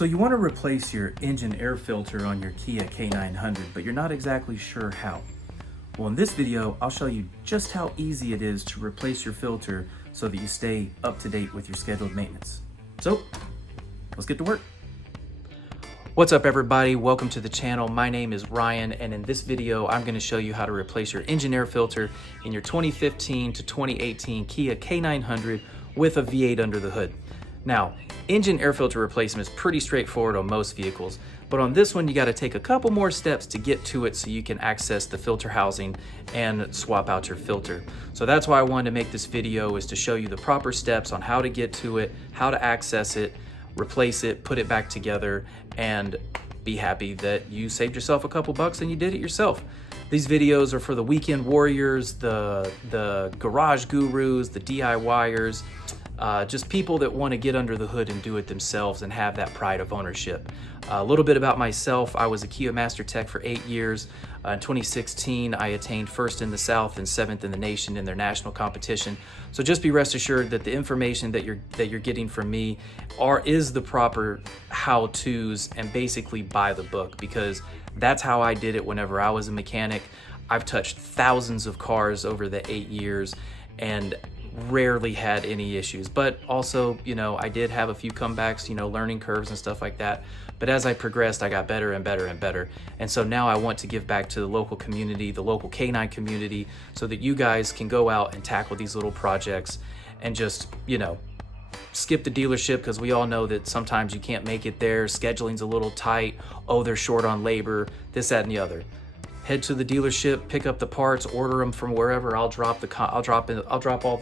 So you want to replace your engine air filter on your Kia K900, but you're not exactly sure how. Well, in this video, I'll show you just how easy it is to replace your filter so that you stay up to date with your scheduled maintenance. So, let's get to work. What's up everybody, welcome to the channel. My name is Ryan, and in this video, I'm gonna show you how to replace your engine air filter in your 2015 to 2018 Kia K900 with a V8 under the hood. Now, engine air filter replacement is pretty straightforward on most vehicles, but on this one, you gotta take a couple more steps to get to it so you can access the filter housing and swap out your filter. So that's why I wanted to make this video, is to show you the proper steps on how to get to it, how to access it, replace it, put it back together, and be happy that you saved yourself a couple bucks and you did it yourself. These videos are for the weekend warriors, the garage gurus, the DIYers, just people that want to get under the hood and do it themselves and have that pride of ownership. A little bit about myself: I was a Kia Master Tech for 8 years. In 2016, I attained first in the South and 7th in the nation in their national competition. So just be rest assured that the information that you're getting from me is the proper how-tos, and basically by the book, because that's how I did it whenever I was a mechanic. I've touched thousands of cars over the 8 years and rarely had any issues, but also, I did have a few comebacks, learning curves and stuff like that. But as I progressed, I got better and better and better. And so now I want to give back to the local community, the local K9 community, so that you guys can go out and tackle these little projects and just, skip the dealership, because we all know that sometimes you can't make it there. Scheduling's a little tight. Oh, they're short on labor, this, that, and the other. Head to the dealership, pick up the parts, order them from wherever. I'll drop all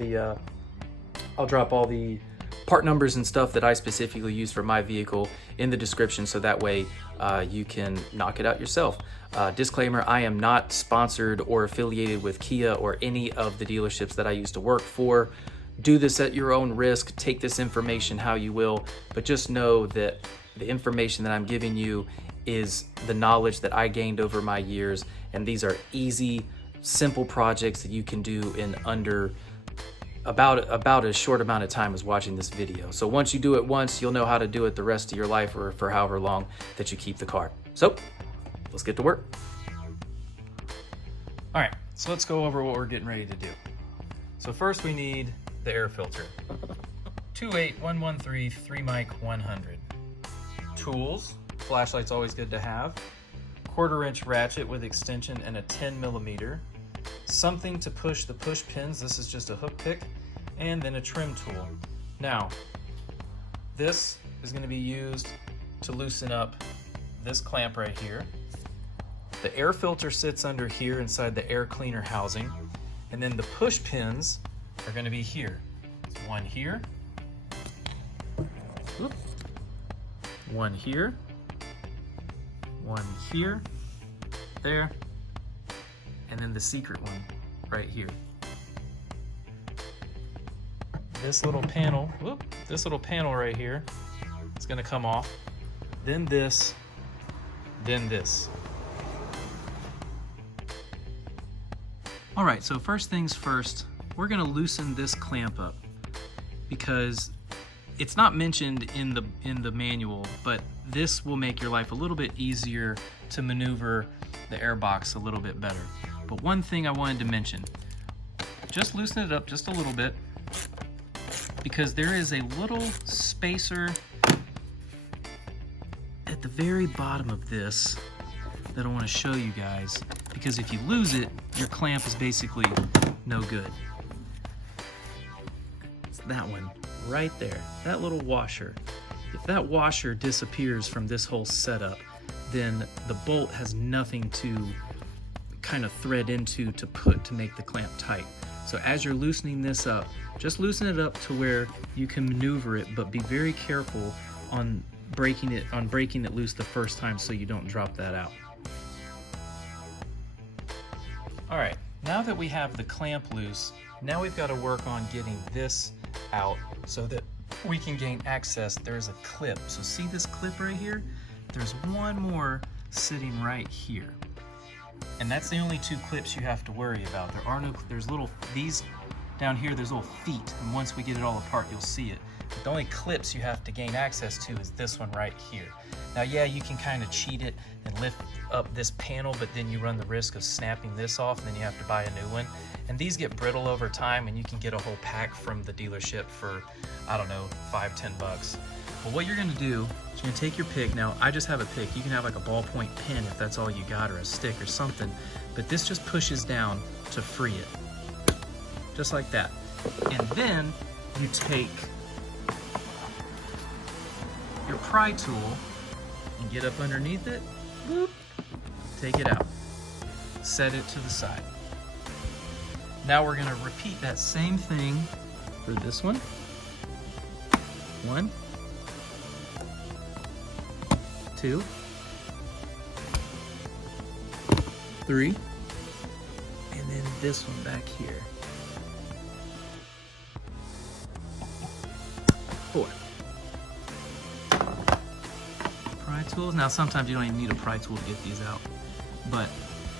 the part numbers and stuff that I specifically use for my vehicle in the description, so that way you can knock it out yourself. Disclaimer: I am not sponsored or affiliated with Kia or any of the dealerships that I used to work for. Do this at your own risk. Take this information how you will, but just know that the information that I'm giving you is the knowledge that I gained over my years, and these are easy, simple projects that you can do in under about a short amount of time as watching this video. So once you do it once, you'll know how to do it the rest of your life, or for however long that you keep the car. So let's get to work. All right, so let's go over what we're getting ready to do. So first we need the air filter. 28113 3 mic 100. Tools. Flashlight's always good to have. 1/4 inch ratchet with extension and a 10 millimeter. Something to push the push pins. This is just a hook pick. And then a trim tool. Now, this is going to be used to loosen up this clamp right here. The air filter sits under here inside the air cleaner housing. And then the push pins are going to be here. One here. Oop. One here. One here. There. And then the secret one right here. This little panel right here is going to come off. Then this. Then this. All right, so first things first, we're going to loosen this clamp up, because it's not mentioned in the manual, but this will make your life a little bit easier to maneuver the air box a little bit better. But one thing I wanted to mention, just loosen it up just a little bit, because there is a little spacer at the very bottom of this that I want to show you guys, because if you lose it, your clamp is basically no good. It's that one right there, that little washer. If that washer disappears from this whole setup, then the bolt has nothing to kind of thread into to make the clamp tight. So as you're loosening this up, just loosen it up to where you can maneuver it, but be very careful on breaking it loose the first time so you don't drop that out. All right, now that we have the clamp loose, now we've got to work on getting this out so that we can gain access. There's a clip. So see this clip right here? There's one more sitting right here. And that's the only 2 clips you have to worry about. There's these down here there's little feet, and once we get it all apart, you'll see it. But the only clips you have to gain access to is this one right here. Now, yeah, you can kind of cheat it and lift up this panel, but then you run the risk of snapping this off, and then you have to buy a new one. And these get brittle over time, and you can get a whole pack from the dealership for, I don't know, $5–10. But what you're gonna do is you're gonna take your pick. Now, I just have a pick. You can have like a ballpoint pen if that's all you got, or a stick or something. But this just pushes down to free it. Just like that. And then you take your pry tool and get up underneath it, boop, take it out, set it to the side. Now we're gonna repeat that same thing for this one. 1, 2, 3, and then this one back here. 4. Pry tools. Now sometimes you don't even need a pry tool to get these out, but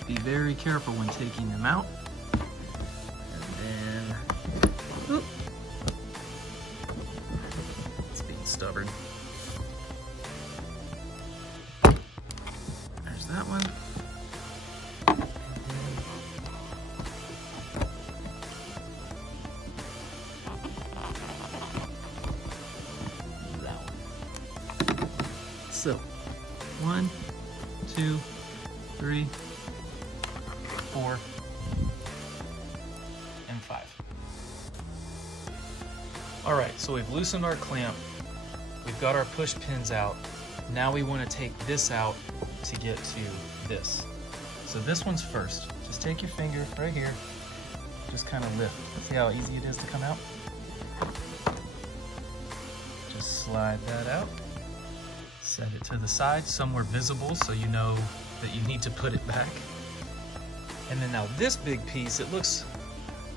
be very careful when taking them out. And then, oop, it's being stubborn. There's that one. So, 1, 2, 3, 4, and 5. All right, so we've loosened our clamp. We've got our push pins out. Now we want to take this out to get to this. So this one's first. Just take your finger right here. Just kind of lift. See how easy it is to come out? Just slide that out. Set it to the side, somewhere visible so you know that you need to put it back. And then now this big piece, it looks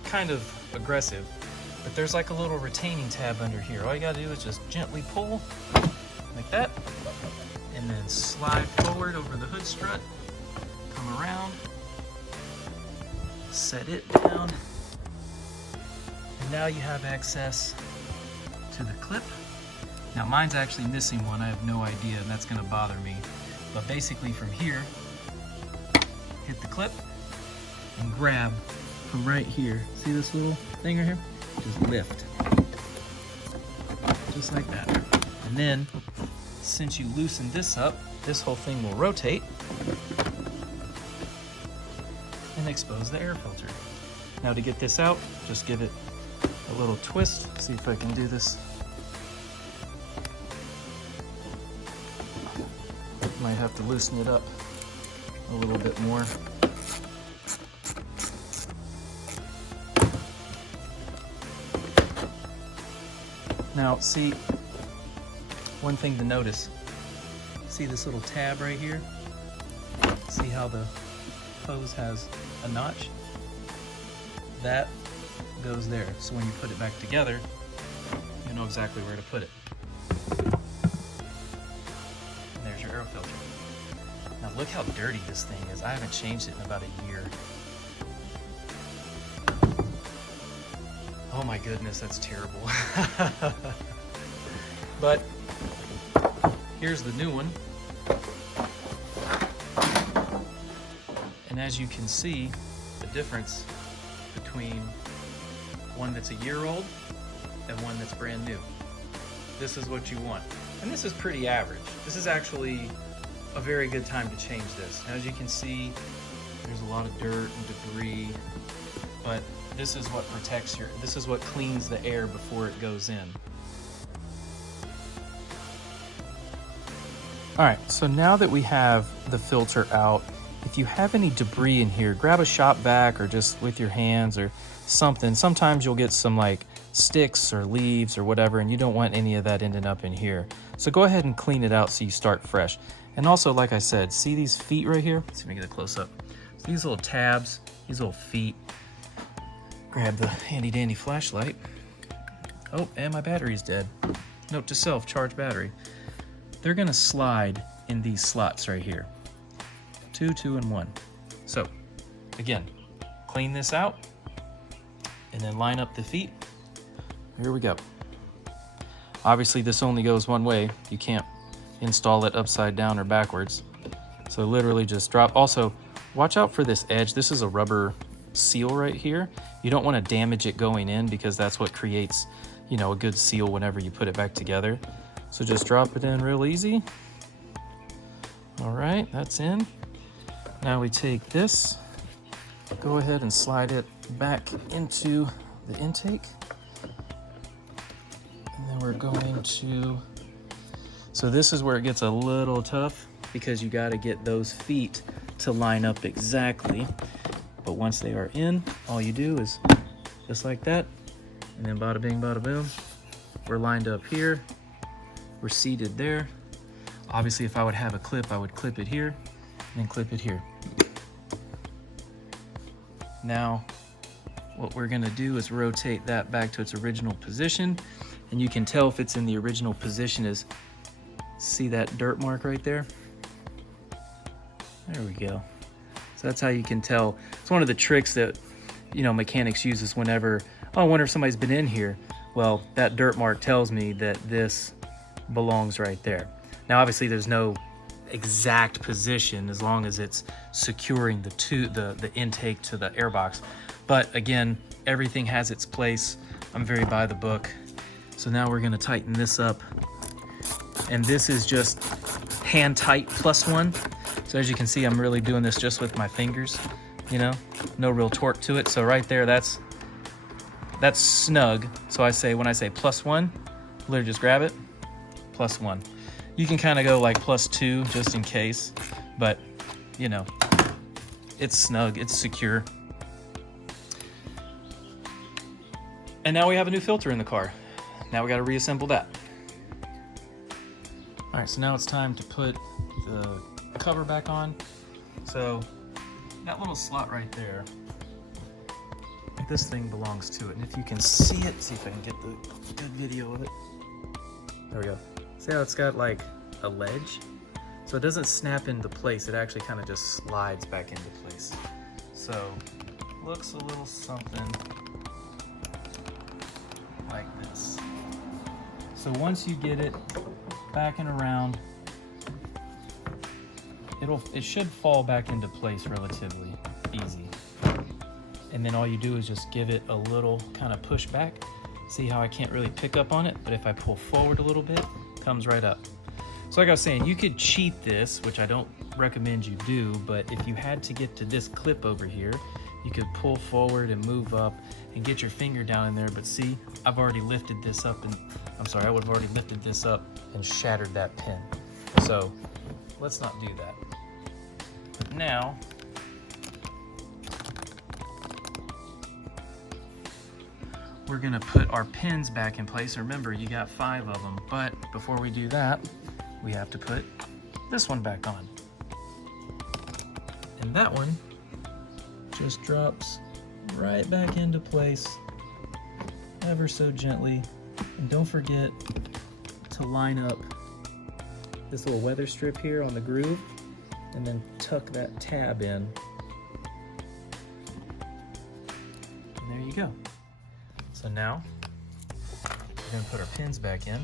kind of aggressive, but there's like a little retaining tab under here. All you gotta do is just gently pull, like that, and then slide forward over the hood strut, come around, set it down, and now you have access to the clip. Now mine's actually missing one, I have no idea, and that's gonna bother me. But basically from here, hit the clip and grab from right here. See this little thing right here? Just lift. Just like that. And then, since you loosen this up, this whole thing will rotate and expose the air filter. Now to get this out, just give it a little twist. See if I can do this. Might have to loosen it up a little bit more. Now, see, one thing to notice. See this little tab right here? See how the hose has a notch? That goes there. So when you put it back together, you know exactly where to put it. Air filter. Now look how dirty this thing is. I haven't changed it in about a year. Oh my goodness, that's terrible. But here's the new one. And as you can see, the difference between one that's a year old and one that's brand new. This is what you want. And this is pretty average. This is actually a very good time to change this. As you can see, there's a lot of dirt and debris, but this is what protects this is what cleans the air before it goes in. All right, so now that we have the filter out, if you have any debris in here, grab a shop vac or just with your hands or something. Sometimes you'll get some like sticks or leaves or whatever, and you don't want any of that ending up in here. So go ahead and clean it out so you start fresh. And also, like I said, see these feet right here? Let's see if we can get a close up. So these little tabs, these little feet. Grab the handy dandy flashlight. Oh, and my battery's dead. Note to self, charge battery. They're gonna slide in these slots right here. 2, 2, and 1. So, again, clean this out. and then line up the feet. Here we go. Obviously this only goes one way. You can't install it upside down or backwards. So literally just drop. Also, watch out for this edge. This is a rubber seal right here. You don't want to damage it going in because that's what creates, you know, a good seal whenever you put it back together. So just drop it in real easy. All right, that's in. Now we take this, go ahead and slide it back into the intake. And then we're going to, so this is where it gets a little tough because you got to get those feet to line up exactly. But once they are in, all you do is just like that. And then bada bing, bada boom. We're lined up here. We're seated there. Obviously, if I would have a clip, I would clip it here and then clip it here. Now, what we're gonna do is rotate that back to its original position. And you can tell if it's in the original position is, see that dirt mark right there? There we go. So that's how you can tell. It's one of the tricks that, you know, mechanics use is whenever, oh, I wonder if somebody's been in here. Well, that dirt mark tells me that this belongs right there. Now, obviously there's no exact position as long as it's securing the intake to the airbox. But again, everything has its place. I'm very by the book. So now we're gonna tighten this up. And this is just hand tight +1. So as you can see, I'm really doing this just with my fingers, you know, no real torque to it. So right there, that's snug. So I say, when I say +1, literally just grab it, +1. You can kind of go like +2 just in case, but you know, it's snug, it's secure. And now we have a new filter in the car. Now we got to reassemble that. All right, so now it's time to put the cover back on. So that little slot right there, this thing belongs to it. And if you can see it, see if I can get the good video of it. There we go. See how it's got like a ledge? So it doesn't snap into place. It actually kind of just slides back into place. So looks a little something like this. So once you get it back and around, it should fall back into place relatively easy. And then all you do is just give it a little kind of push back. See how I can't really pick up on it, but if I pull forward a little bit, it comes right up. So like I was saying, you could cheat this, which I don't recommend you do, but if you had to get to this clip over here, you could pull forward and move up and get your finger down in there. But see, I've already lifted this up and, I would have already lifted this up and shattered that pin. So let's not do that. But now, we're gonna put our pins back in place. Remember, you got 5 of them, but before we do that, we have to put this one back on. And that one just drops right back into place ever so gently. And don't forget to line up this little weather strip here on the groove and then tuck that tab in. And there you go. So now we're gonna put our pins back in.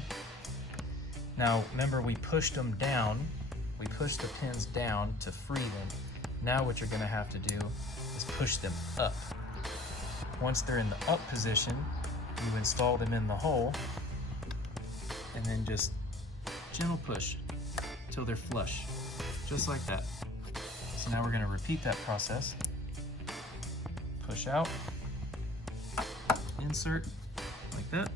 Now remember, we pushed them down. We pushed the pins down to free them. Now what you're gonna have to do is push them up. Once they're in the up position, you install them in the hole and then just gentle push until they're flush, just like that. So now we're gonna repeat that process. Push out, insert like that,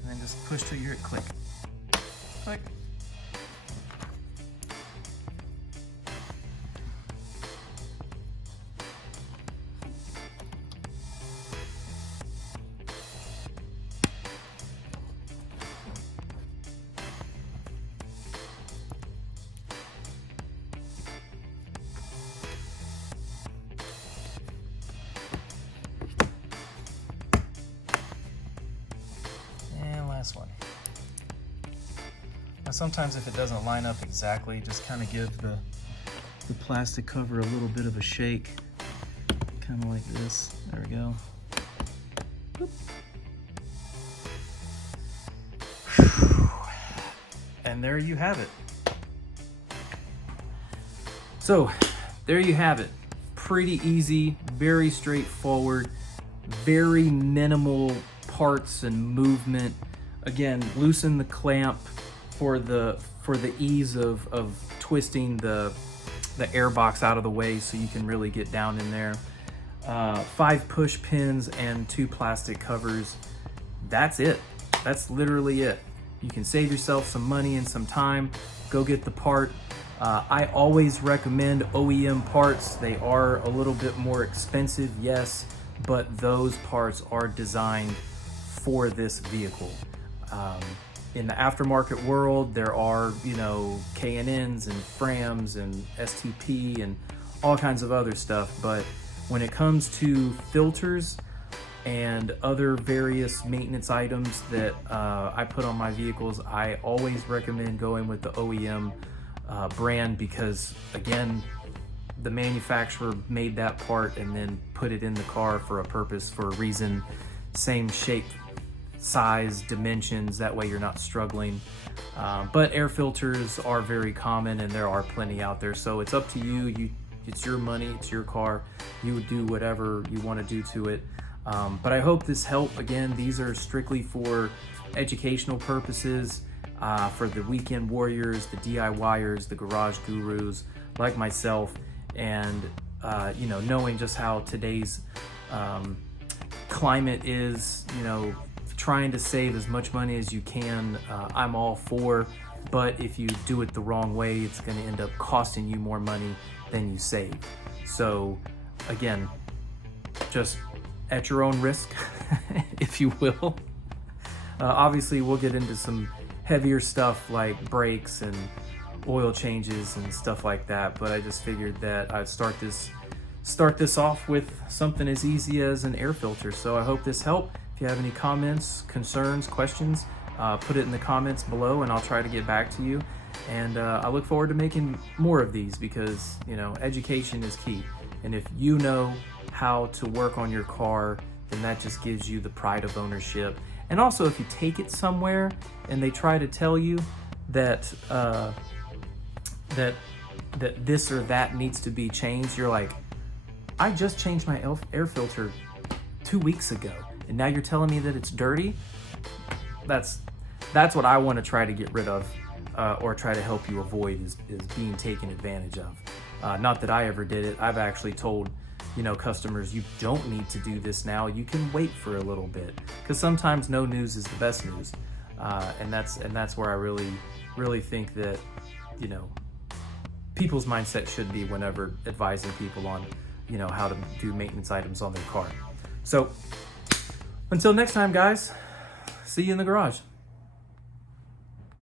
and then just push till you hear it click. Click. Last one. Now sometimes if it doesn't line up exactly, just kind of give the plastic cover a little bit of a shake, kind of like this. There we go. And there you have it. So there you have it. Pretty easy, very straightforward, very minimal parts and movement. Again, loosen the clamp for the ease of twisting the air box out of the way so you can really get down in there. 5 push pins and 2 plastic covers. That's it. That's literally it. You can save yourself some money and some time. Go get the part. I always recommend OEM parts. They are a little bit more expensive, yes, but those parts are designed for this vehicle. In the aftermarket world, there are, you know, K&Ns and Frams and STP and all kinds of other stuff, but when it comes to filters and other various maintenance items that I put on my vehicles, I always recommend going with the OEM brand, because again, the manufacturer made that part and then put it in the car for a purpose, for a reason. Same shape, size, dimensions, that way you're not struggling. But air filters are very common and there are plenty out there, so it's up to you. It's your money, it's your car. You would do whatever you want to do to it. But I hope this helped. Again, these are strictly for educational purposes, for the weekend warriors, the DIYers, the garage gurus like myself, and you know, knowing just how today's climate is, you know, trying to save as much money as you can, I'm all for. But if you do it the wrong way, it's going to end up costing you more money than you save. So again, just at your own risk, if you will. Obviously, we'll get into some heavier stuff like brakes and oil changes and stuff like that, but I just figured that I'd start this off with something as easy as an air filter. So I hope this helped. If you have any comments, concerns, questions, put it in the comments below and I'll try to get back to you. And I look forward to making more of these, because, you know, education is key. And if you know how to work on your car, then that just gives you the pride of ownership. And also, if you take it somewhere and they try to tell you that that this or that needs to be changed, you're like, I just changed my air filter 2 weeks ago, and now you're telling me that it's dirty? That's what I want to try to get rid of, or try to help you avoid, is being taken advantage of. Not that I ever did it. I've actually told, you know, customers, you don't need to do this now. You can wait for a little bit, because sometimes no news is the best news. And that's where I really think that, you know, people's mindset should be whenever advising people on, you know, how to do maintenance items on their car. So until next time, guys, see you in the garage.